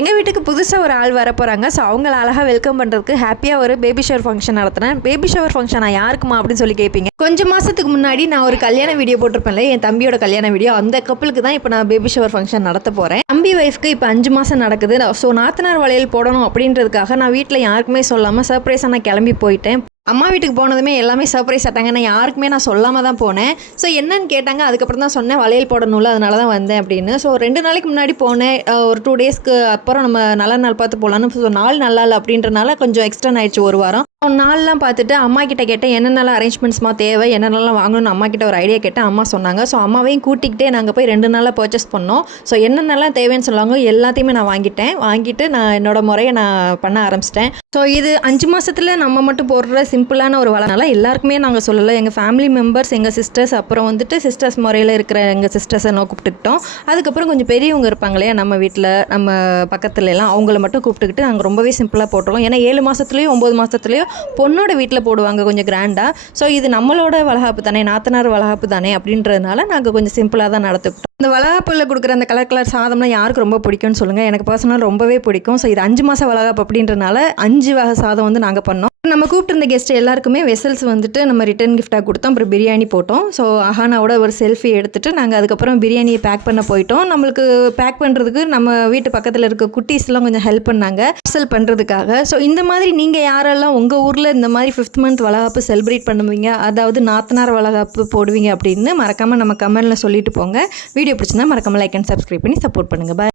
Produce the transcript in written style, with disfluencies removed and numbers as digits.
எங்கள் வீட்டுக்கு புதுசாக ஒரு ஆள் வர போகிறாங்க. ஸோ அவங்கள அழகாக வெல்கம் பண்ணுறதுக்கு ஹாப்பியாக ஒரு பேபி ஷவர் ஃபங்க்ஷன் நடத்துனேன். பேபி ஷவர் ஃபங்க்ஷனா யாருக்குமா அப்படின்னு சொல்லி கேட்பீங்க. கொஞ்சம் மாதத்துக்கு முன்னாடி நான் ஒரு கல்யாண வீடியோ போட்டிருப்பேன்ல, என் தம்பியோட கல்யாண வீடியோ. அந்த கப்பலுக்கு தான் இப்போ நான் பேபி ஷவர் ஃபங்க்ஷன் நடத்த போகிறேன். தம்பி ஒய்ஃப்க்கு இப்போ 5 மாதம் நடக்குது. ஸோ நாத்தனார் வளையல் போடணும் அப்படின்றதுக்காக நான் வீட்டில் யாருக்குமே சொல்லாமல் சர்ப்ரைஸாக நான் கிளம்பி போயிட்டேன். அம்மா வீட்டுக்கு போனதுமே எல்லாமே சர்ப்ரைஸ் ஆட்டாங்க. நான் யாருக்குமே நான் சொல்லாமல் தான் போனேன். ஸோ என்னன்னு கேட்டாங்க. அதுக்கப்புறம் தான் சொன்னேன் வளையல் போடணும்ல, அதனால தான் வந்தேன் அப்படின்னு. ஸோ 2 நாளைக்கு முன்னாடி போனேன். ஒரு 2 டேஸ்க்கு அப்புறம் நம்ம நல்ல நாள் பார்த்து போகலான்னு. ஸோ நாள் நல்லா இல்லை அப்படின்றனால கொஞ்சம் எக்ஸ்டர்ன் ஆயிடுச்சு ஒரு வாரம். நாள்லாம் பார்த்துட்டு அம்மா கிட்ட கேட்டேன் என்னென்னலாம் அரேஞ்ச்மெண்ட்ஸ்மா தேவை, என்னென்னலாம் வாங்கணும்னு அம்மா கிட்ட ஒரு ஐடியா கேட்டேன். அம்மா சொன்னாங்க. ஸோ அம்மாவையும் கூட்டிகிட்டே நாங்கள் போய் 2 நாளாக பர்ச்சேஸ் பண்ணோம். ஸோ என்னென்னலாம் தேவைன்னு சொல்லாங்க எல்லாத்தையுமே நான் வாங்கிட்டு நான் என்னோட முறையை நான் பண்ண ஆரம்பிச்சிட்டேன். ஸோ இது 5 மாதத்தில் நம்ம மட்டும் போடுற சிம்பிளான ஒரு வளனால எல்லாருக்குமே நாங்கள் சொல்லலை. எங்கள் ஃபேமிலி மெம்பர்ஸ், எங்கள் சிஸ்டர்ஸ், அப்புறம் வந்துட்டு சிஸ்டர்ஸ் முறையில் இருக்கிற எங்கள் சிஸ்டர்ஸை நான் கூப்பிட்டுக்கிட்டோம். அதுக்கப்புறம் கொஞ்சம் பெரியவங்க இருப்பாங்க இல்லையா நம்ம வீட்டில், நம்ம பக்கத்துல எல்லாம், அவங்கள மட்டும் கூப்பிட்டுக்கிட்டு நாங்கள் ரொம்பவே சிம்பிளாக போட்டுருவோம். ஏன்னா 7 மாதத்துலேயோ 9 மாதத்துலேயோ பொண்ணோட வீட்டில் போடுவாங்க கொஞ்சம் கிராண்டாக. ஸோ இது நம்மளோட வளகாப்பு தானே, நாத்தனார் வளகாப்பு தானே அப்படின்றதுனால நாங்கள் கொஞ்சம் சிம்பிளாக தான் நடத்துக்கிட்டோம். இந்த வளகாப்பில் கொடுக்குற அந்த கலர் சாதம்லாம் யாருக்கு ரொம்ப பிடிக்கும்னு சொல்லுங்கள். எனக்கு பர்சனல் ரொம்பவே பிடிக்கும். ஸோ இது 5 மாத வளகாப்பு அப்படின்றனால 5 வகை சாதம் வந்து நாங்கள் பண்ணோம். நம்ம கூப்பிட்டு கெஸ்ட் எல்லாருக்குமே வெசல்ஸ் வந்துட்டு நம்ம ரிட்டர்ன் கிஃப்டாக கொடுத்தோம். அப்புறம் பிரியாணி போட்டோம். ஸோ அஹானாவோட ஒரு செல்ஃபி எடுத்துகிட்டு நாங்கள் அதுக்கப்புறம் பிரியாணியை பேக் பண்ண போயிட்டோம். நம்மளுக்கு பேக் பண்ணுறதுக்கு நம்ம வீட்டு பக்கத்தில் இருக்க குட்டீஸ்லாம் கொஞ்சம் ஹெல்ப் பண்ணாங்க பார்சல் பண்ணுறதுக்காக. ஸோ இந்த மாதிரி நீங்கள் யாரெல்லாம் உங்கள் ஊரில் இந்த மாதிரி 5th மந்த் வளகாப்பு செலிப்ரேட் பண்ணுவீங்க, அதாவது நாத்தனார் வளகாப்பு போடுவீங்க அப்படின்னு மறக்காமல் நம்ம கமெண்ட்டில் சொல்லிட்டு போங்க. வீடியோ பிடிச்சிருந்தா மறக்காமல் லைக் அண்ட் சப்ஸ்கிரைப் பண்ணி சப்போர்ட் பண்ணுங்கள். பாய்.